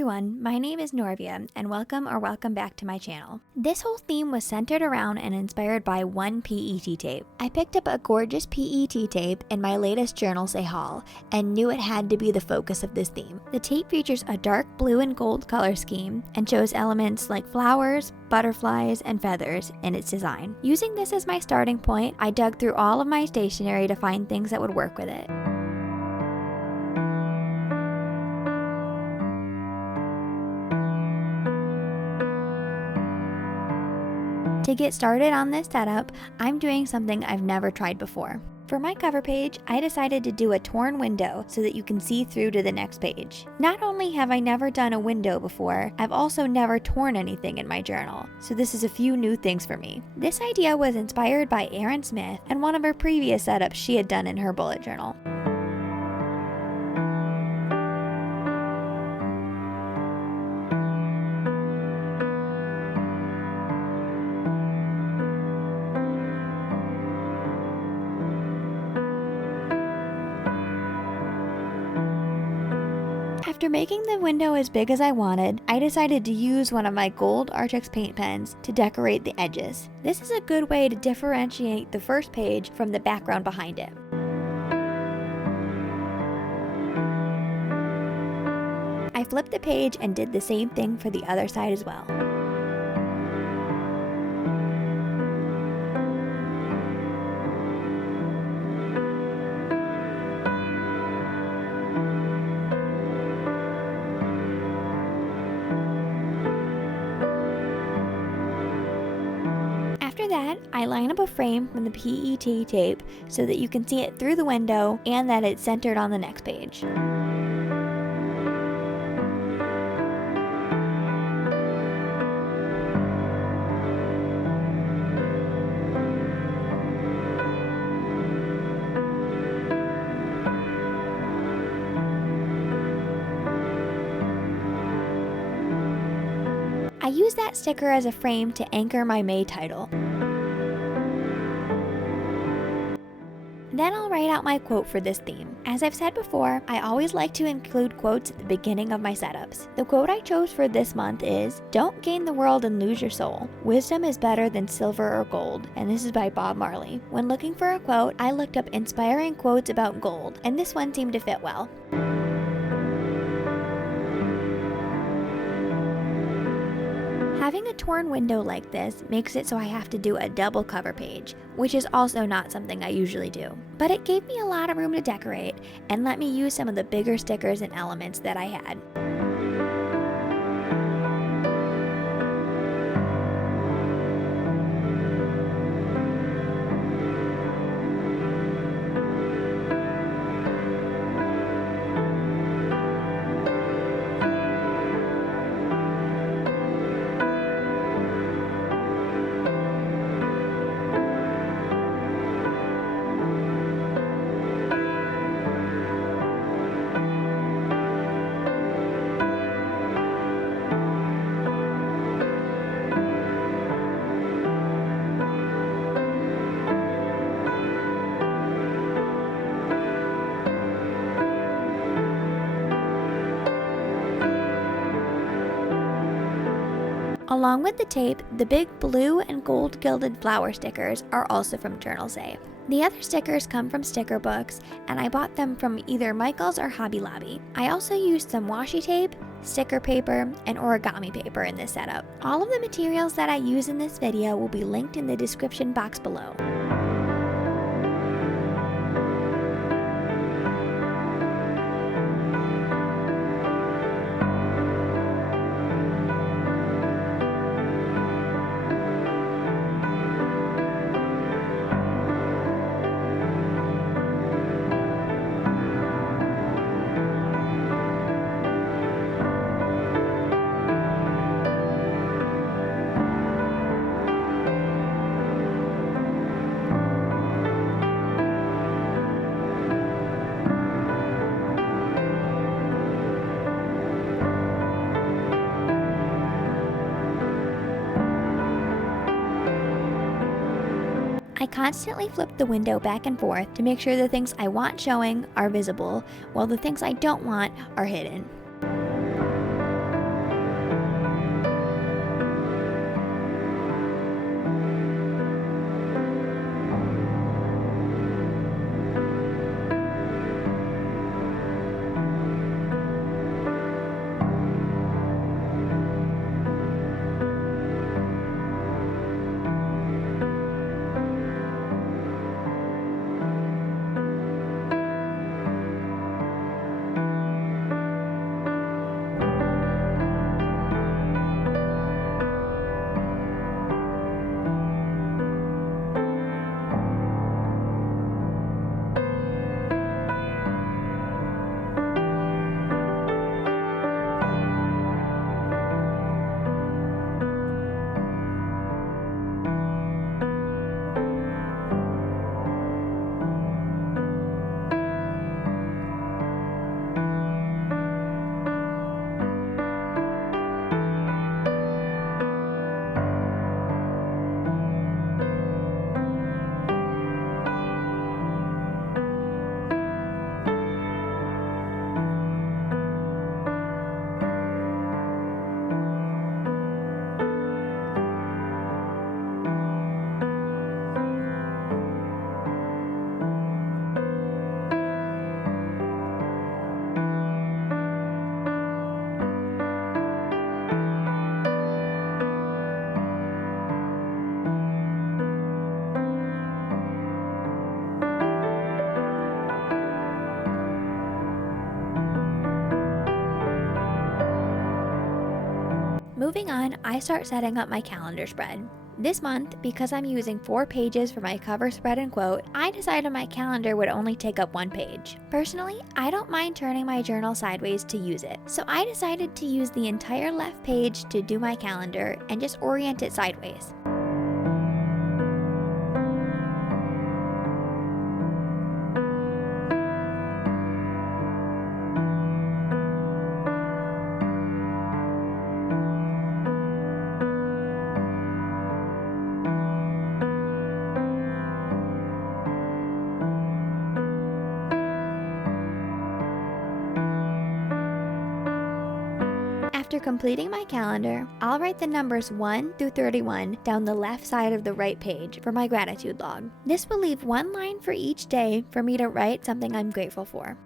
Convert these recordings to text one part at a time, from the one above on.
everyone, my name is Norvia and welcome back to my channel. This whole theme was centered around and inspired by one PET tape. I picked up a gorgeous PET tape in my latest Journalsay haul and knew it had to be the focus of this theme. The tape features a dark blue and gold color scheme and shows elements like flowers, butterflies, and feathers in its design. Using this as my starting point, I dug through all of my stationery to find things that would work with it. To get started on this setup, I'm doing something I've never tried before. For my cover page, I decided to do a torn window so that you can see through to the next page. Not only have I never done a window before, I've also never torn anything in my journal, so this is a few new things for me. This idea was inspired by Erin Smith and one of her previous setups she had done in her bullet journal. After making the window as big as I wanted, I decided to use one of my gold Artex paint pens to decorate the edges. This is a good way to differentiate the first page from the background behind it. I flipped the page and did the same thing for the other side as well. After that, I line up a frame from the PET tape so that you can see it through the window and that it's centered on the next page. I use that sticker as a frame to anchor my May title. Then I'll write out my quote for this theme. As I've said before, I always like to include quotes at the beginning of my setups. The quote I chose for this month is, "Don't gain the world and lose your soul. Wisdom is better than silver or gold," and this is by Bob Marley. When looking for a quote, I looked up inspiring quotes about gold, and this one seemed to fit well. Having a torn window like this makes it so I have to do a double cover page, which is also not something I usually do. But it gave me a lot of room to decorate and let me use some of the bigger stickers and elements that I had. Along with the tape, the big blue and gold gilded flower stickers are also from Journalsay. The other stickers come from sticker books, and I bought them from either Michael's or Hobby Lobby. I also used some washi tape, sticker paper, and origami paper in this setup. All of the materials that I use in this video will be linked in the description box below. I constantly flip the window back and forth to make sure the things I want showing are visible, while the things I don't want are hidden. Moving on, I start setting up my calendar spread. This month, because I'm using 4 pages for my cover spread and quote, I decided my calendar would only take up 1 page. Personally, I don't mind turning my journal sideways to use it, so I decided to use the entire left page to do my calendar and just orient it sideways. After completing my calendar, I'll write the numbers 1 through 31 down the left side of the right page for my gratitude log. This will leave 1 line for each day for me to write something I'm grateful for.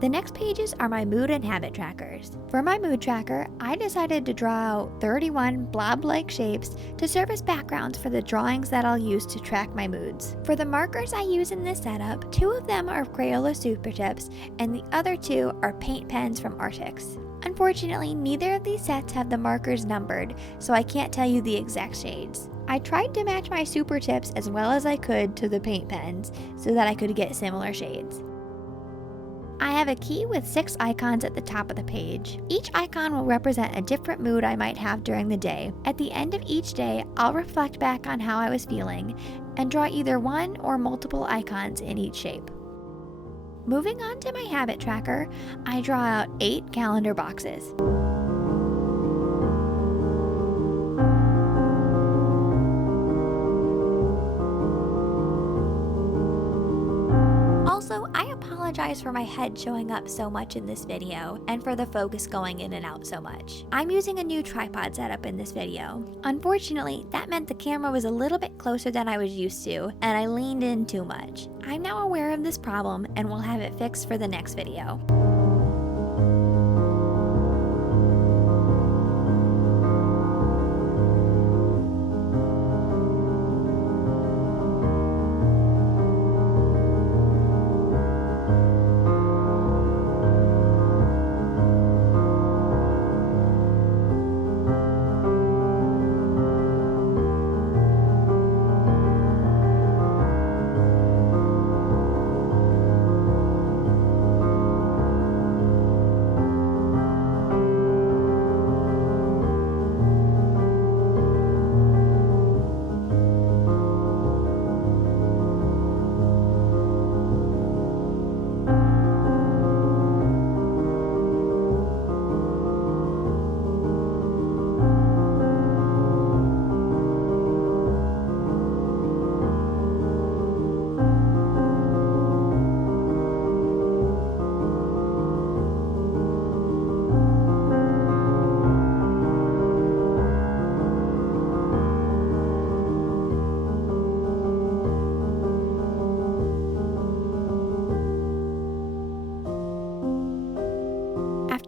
The next pages are my mood and habit trackers. For my mood tracker, I decided to draw out 31 blob-like shapes to serve as backgrounds for the drawings that I'll use to track my moods. For the markers I use in this setup, 2 of them are Crayola Super Tips and the other 2 are paint pens from Artix. Unfortunately, neither of these sets have the markers numbered, so I can't tell you the exact shades. I tried to match my Super Tips as well as I could to the paint pens so that I could get similar shades. I have a key with 6 icons at the top of the page. Each icon will represent a different mood I might have during the day. At the end of each day, I'll reflect back on how I was feeling and draw either 1 or multiple icons in each shape. Moving on to my habit tracker, I draw out 8 calendar boxes. Also, I apologize for my head showing up so much in this video and for the focus going in and out so much. I'm using a new tripod setup in this video. Unfortunately, that meant the camera was a little bit closer than I was used to, and I leaned in too much. I'm now aware of this problem and will have it fixed for the next video.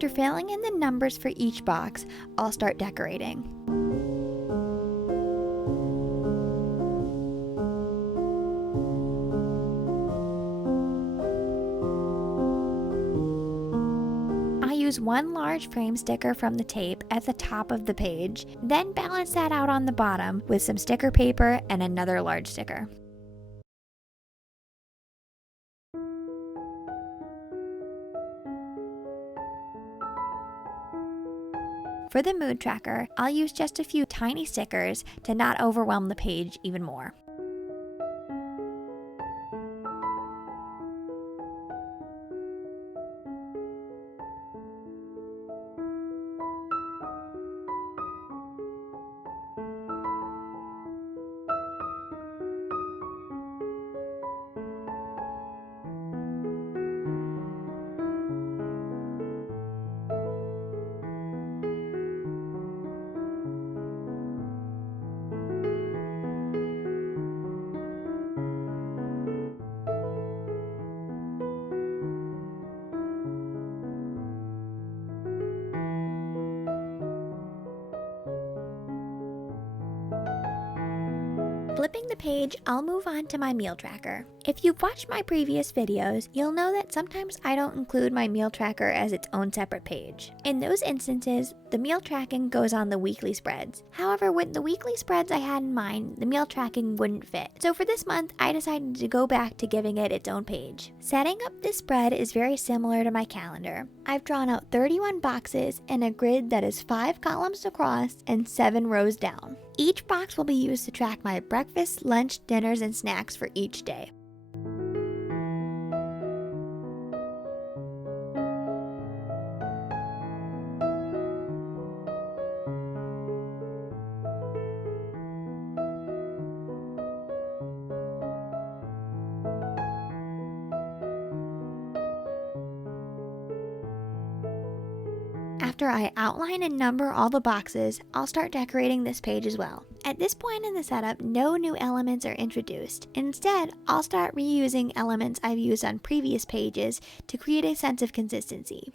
After filling in the numbers for each box, I'll start decorating. I use one large frame sticker from the tape at the top of the page, then balance that out on the bottom with some sticker paper and another large sticker. For the mood tracker, I'll use just a few tiny stickers to not overwhelm the page even more. Flipping the page, I'll move on to my meal tracker. If you've watched my previous videos, you'll know that sometimes I don't include my meal tracker as its own separate page. In those instances, the meal tracking goes on the weekly spreads. However, with the weekly spreads I had in mind, the meal tracking wouldn't fit. So for this month, I decided to go back to giving it its own page. Setting up this spread is very similar to my calendar. I've drawn out 31 boxes in a grid that is 5 columns across and 7 rows down. Each box will be used to track my breakfast, lunch, dinners, and snacks for each day. After I outline and number all the boxes, I'll start decorating this page as well. At this point in the setup, no new elements are introduced. Instead, I'll start reusing elements I've used on previous pages to create a sense of consistency.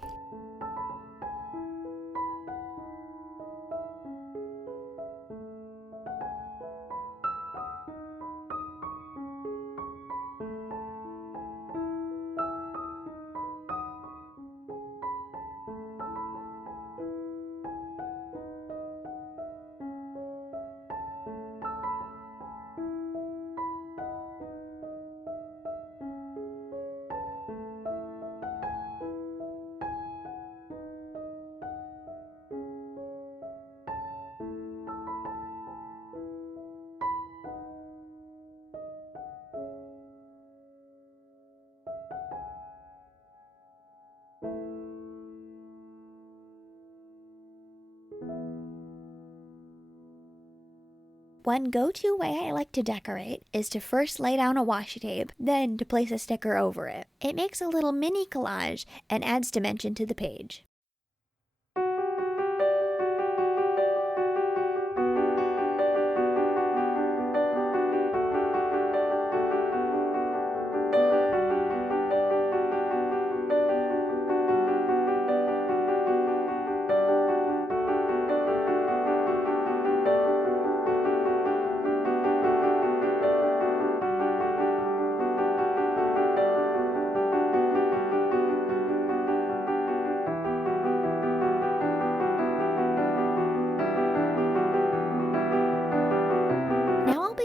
One go-to way I like to decorate is to first lay down a washi tape, then to place a sticker over it. It makes a little mini collage and adds dimension to the page.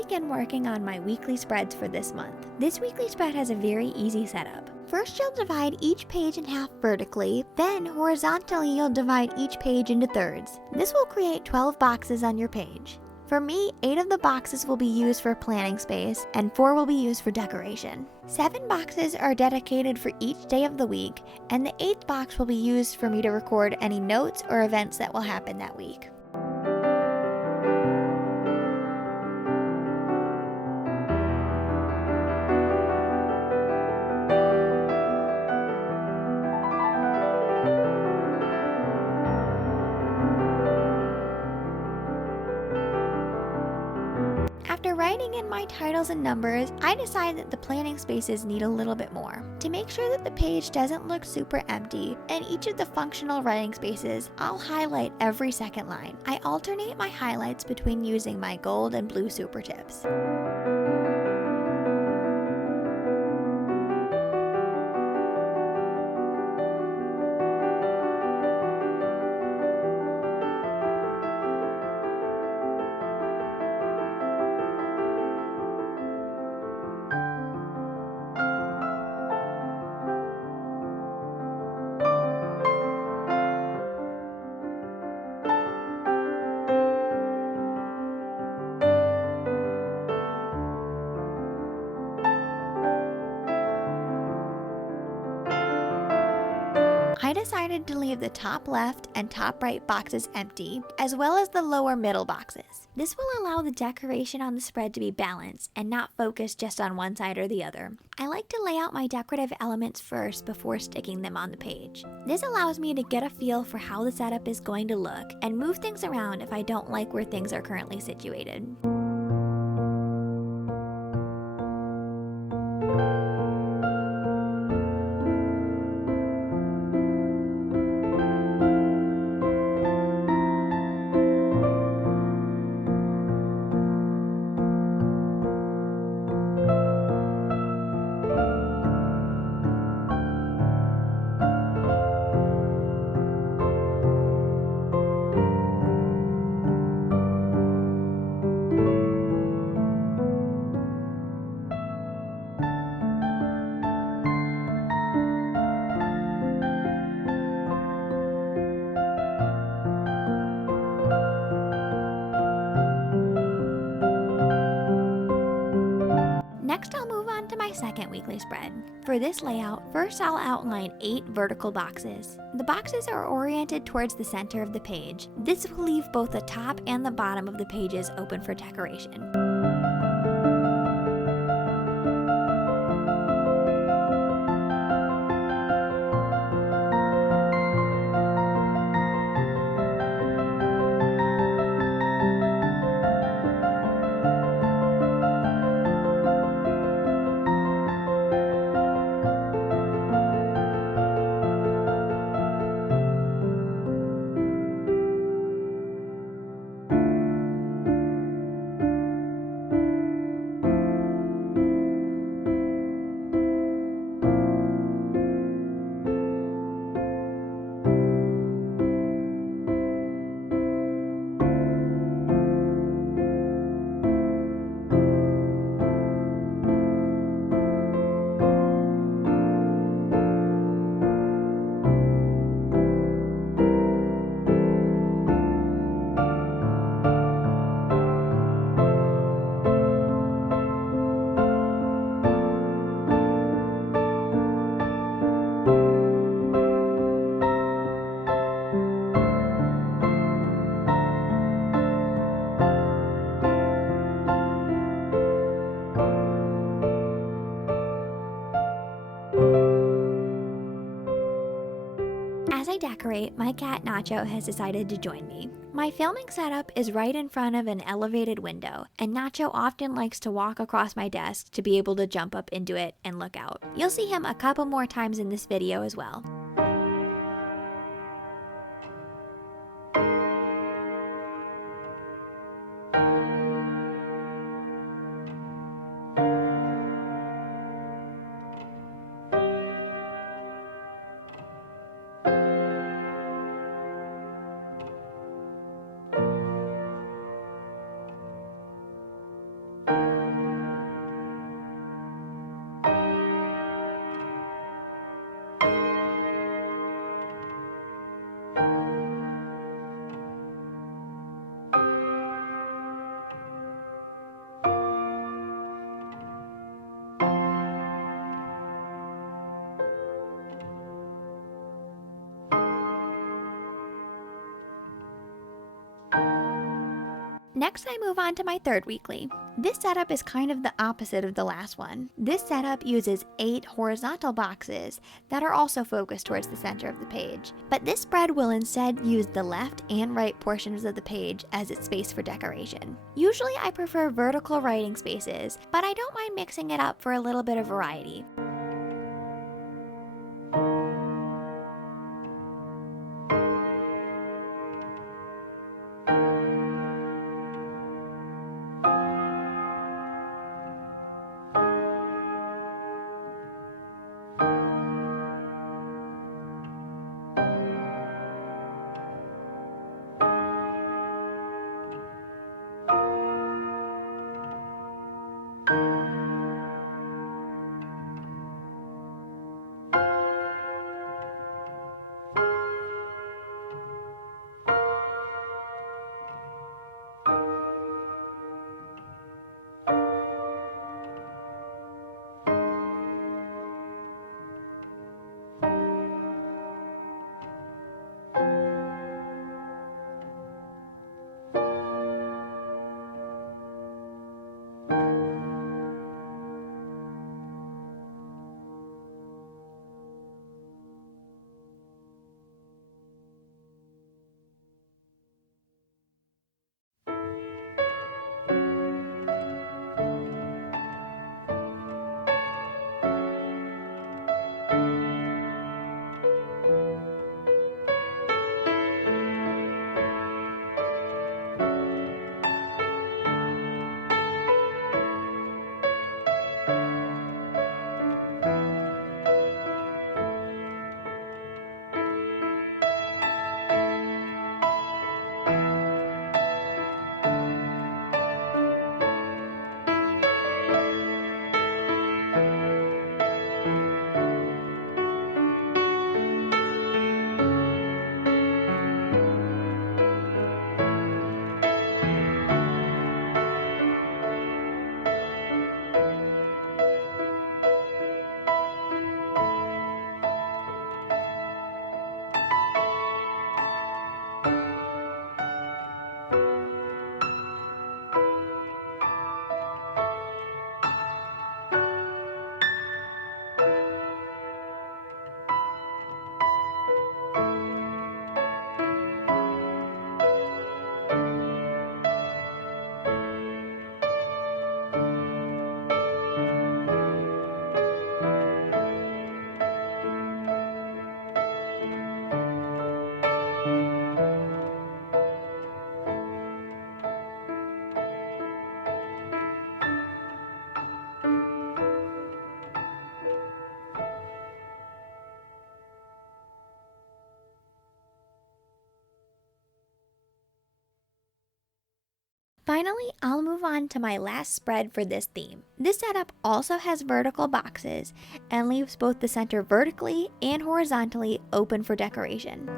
Begin working on my weekly spreads for this month. This weekly spread has a very easy setup. First, you'll divide each page in half vertically, then horizontally you'll divide each page into thirds. This will create 12 boxes on your page. For me, 8 of the boxes will be used for planning space and 4 will be used for decoration. 7 boxes are dedicated for each day of the week, and the 8th box will be used for me to record any notes or events that will happen that week. After writing in my titles and numbers, I decide that the planning spaces need a little bit more. To make sure that the page doesn't look super empty, in each of the functional writing spaces, I'll highlight every second line. I alternate my highlights between using my gold and blue super tips. I decided to leave the top left and top right boxes empty, as well as the lower middle boxes. This will allow the decoration on the spread to be balanced and not focused just on one side or the other. I like to lay out my decorative elements first before sticking them on the page. This allows me to get a feel for how the setup is going to look and move things around if I don't like where things are currently situated. Next, I'll move on to my second weekly spread. For this layout, first I'll outline 8 vertical boxes. The boxes are oriented towards the center of the page. This will leave both the top and the bottom of the pages open for decoration. As I decorate, my cat Nacho has decided to join me. My filming setup is right in front of an elevated window, and Nacho often likes to walk across my desk to be able to jump up into it and look out. You'll see him a couple more times in this video as well. Next, I move on to my third weekly. This setup is kind of the opposite of the last one. This setup uses 8 horizontal boxes that are also focused towards the center of the page, but this spread will instead use the left and right portions of the page as its space for decoration. Usually I prefer vertical writing spaces, but I don't mind mixing it up for a little bit of variety. Finally, I'll move on to my last spread for this theme. This setup also has vertical boxes and leaves both the center vertically and horizontally open for decoration.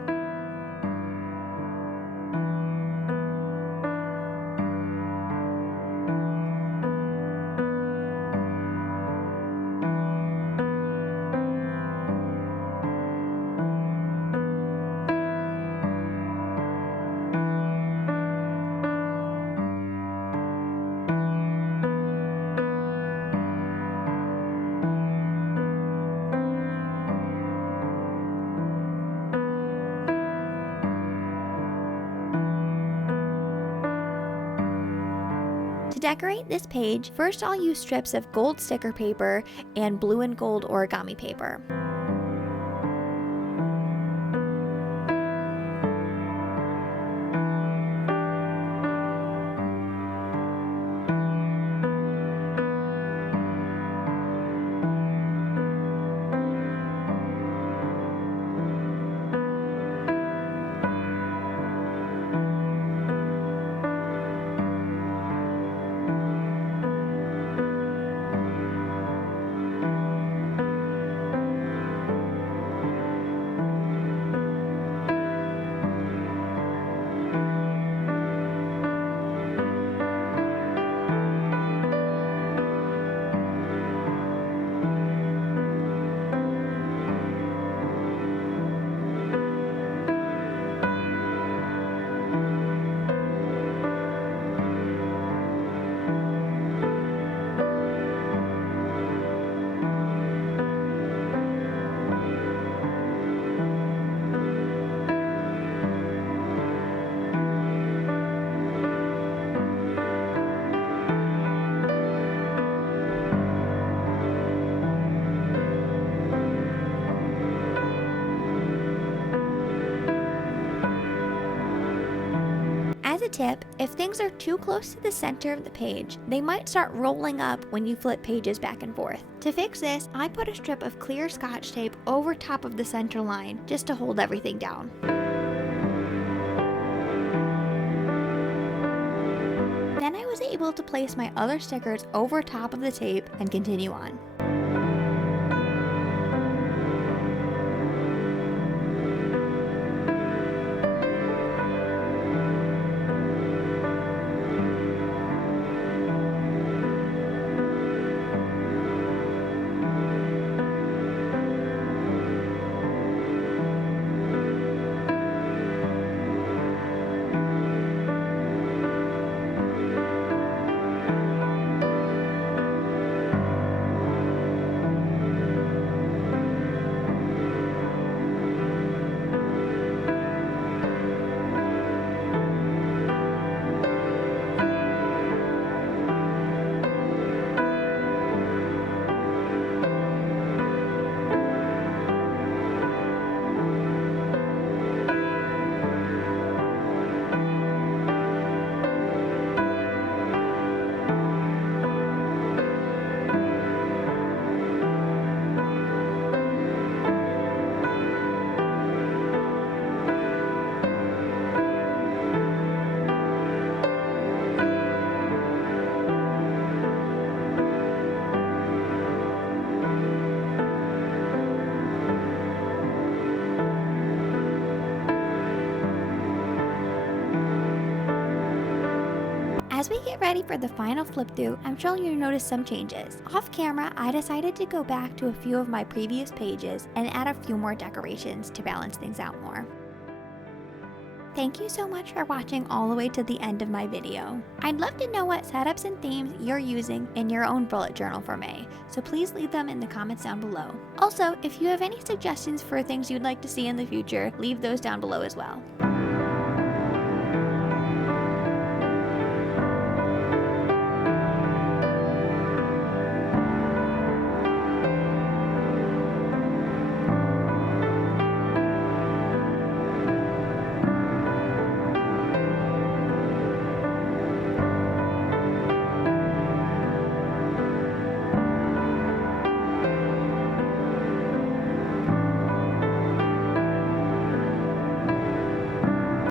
To decorate this page, first I'll use strips of gold sticker paper and blue and gold origami paper. tip, if things are too close to the center of the page, they might start rolling up when you flip pages back and forth. To fix this, I put a strip of clear Scotch tape over top of the center line just to hold everything down. Then I was able to place my other stickers over top of the tape and continue on. As we get ready for the final flip through, I'm sure you'll notice some changes. Off camera, I decided to go back to a few of my previous pages and add a few more decorations to balance things out more. Thank you so much for watching all the way to the end of my video. I'd love to know what setups and themes you're using in your own bullet journal for May, so please leave them in the comments down below. Also, if you have any suggestions for things you'd like to see in the future, leave those down below as well.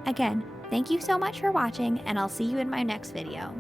Again, thank you so much for watching, and I'll see you in my next video.